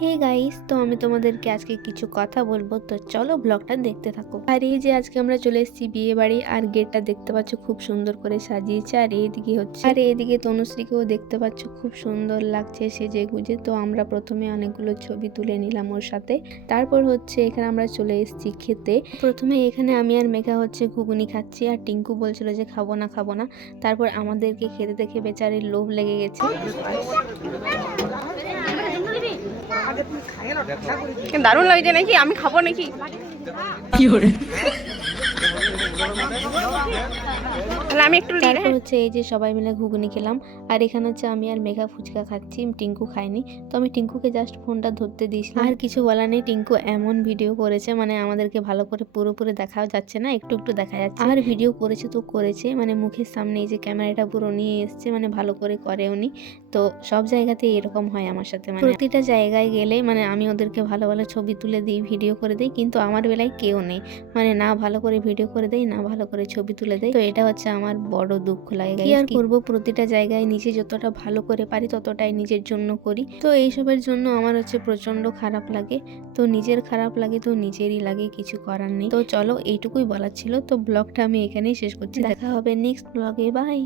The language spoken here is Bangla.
হে গাইস, তো আমি তোমাদেরকে আজকে কিছু কথা বলবো, তো চলো ব্লগটা দেখতে থাকো। আর এই যে আজকে আমরা চলে এসেছি বিয়ে বাড়ি, আর গেটটা দেখতে পাচ্ছ খুব সুন্দর করে সাজিয়েছে। আর এইদিকে তনুশ্রীকেও দেখতে পাচ্ছ, খুব সুন্দর লাগছে সেজে গুজে। তো আমরা প্রথমে অনেকগুলো ছবি তুলে নিলাম ওর সাথে। তারপর হচ্ছে এখানে আমরা চলে এসেছি খেতে। প্রথমে এখানে আমি আর মেঘা হচ্ছে ঘুগনি খাচ্ছি, আর টিঙ্কু বলছিল যে খাবো না খাবো না। তারপর আমাদেরকে খেতে দেখে বেচারির লোভ লেগে গেছে। দারুণ লাগছে নাকি? আমি খাবো নাকি? কি করে? তাহলে আমি একটু তারপর হচ্ছে এই যে সবাই মিলে ঘুগনি খেলাম। আর এখানে হচ্ছে আমি আর মেঘা ফুচকা খাচ্ছি, টিঙ্কু খায়নি। তো আমি টিঙ্কুকে জাস্ট ফোনটা ধরতে দিয়েছিলাম। আর কিছু বলার নেই, টিঙ্কু এমন ভিডিও করেছে, মানে আমাদেরকে ভালো করে পুরোপুরি দেখাও যাচ্ছে না, একটু একটু দেখা যাচ্ছে। আর ভিডিও করেছে তো করেছে, মানে মুখের সামনে এই যে ক্যামেরাটা পুরো নিয়ে এসছে, মানে ভালো করে করে উনি। তো সব জায়গাতেই এরকম হয় আমার সাথে, মানে প্রতিটা জায়গায় গেলে মানে আমি ওদেরকে ভালো ভালো ছবি তুলে দিই, ভিডিও করে দিই, কিন্তু আমার বেলায় কেউ নেই। মানে না ভালো করে ভিডিও করে দেয়, না ভালো করে ছবি তুলে দেয়। তো এটা হচ্ছে আমার বড় দুঃখ লাগে। কি আর করবো, প্রতিটা জায়গায় নিজে যতটা ভালো করে পারি ততটাই নিজের জন্য করি। তো এইসবের জন্য আমার হচ্ছে প্রচন্ড খারাপ লাগে। তো নিজের খারাপ লাগে তো নিজেরই লাগে, কিছু করার নেই। তো চলো, এইটুকুই বলার ছিল। তো ব্লগটা আমি এখানেই শেষ করছি, দেখা হবে নেক্সট ব্লগে, বাই।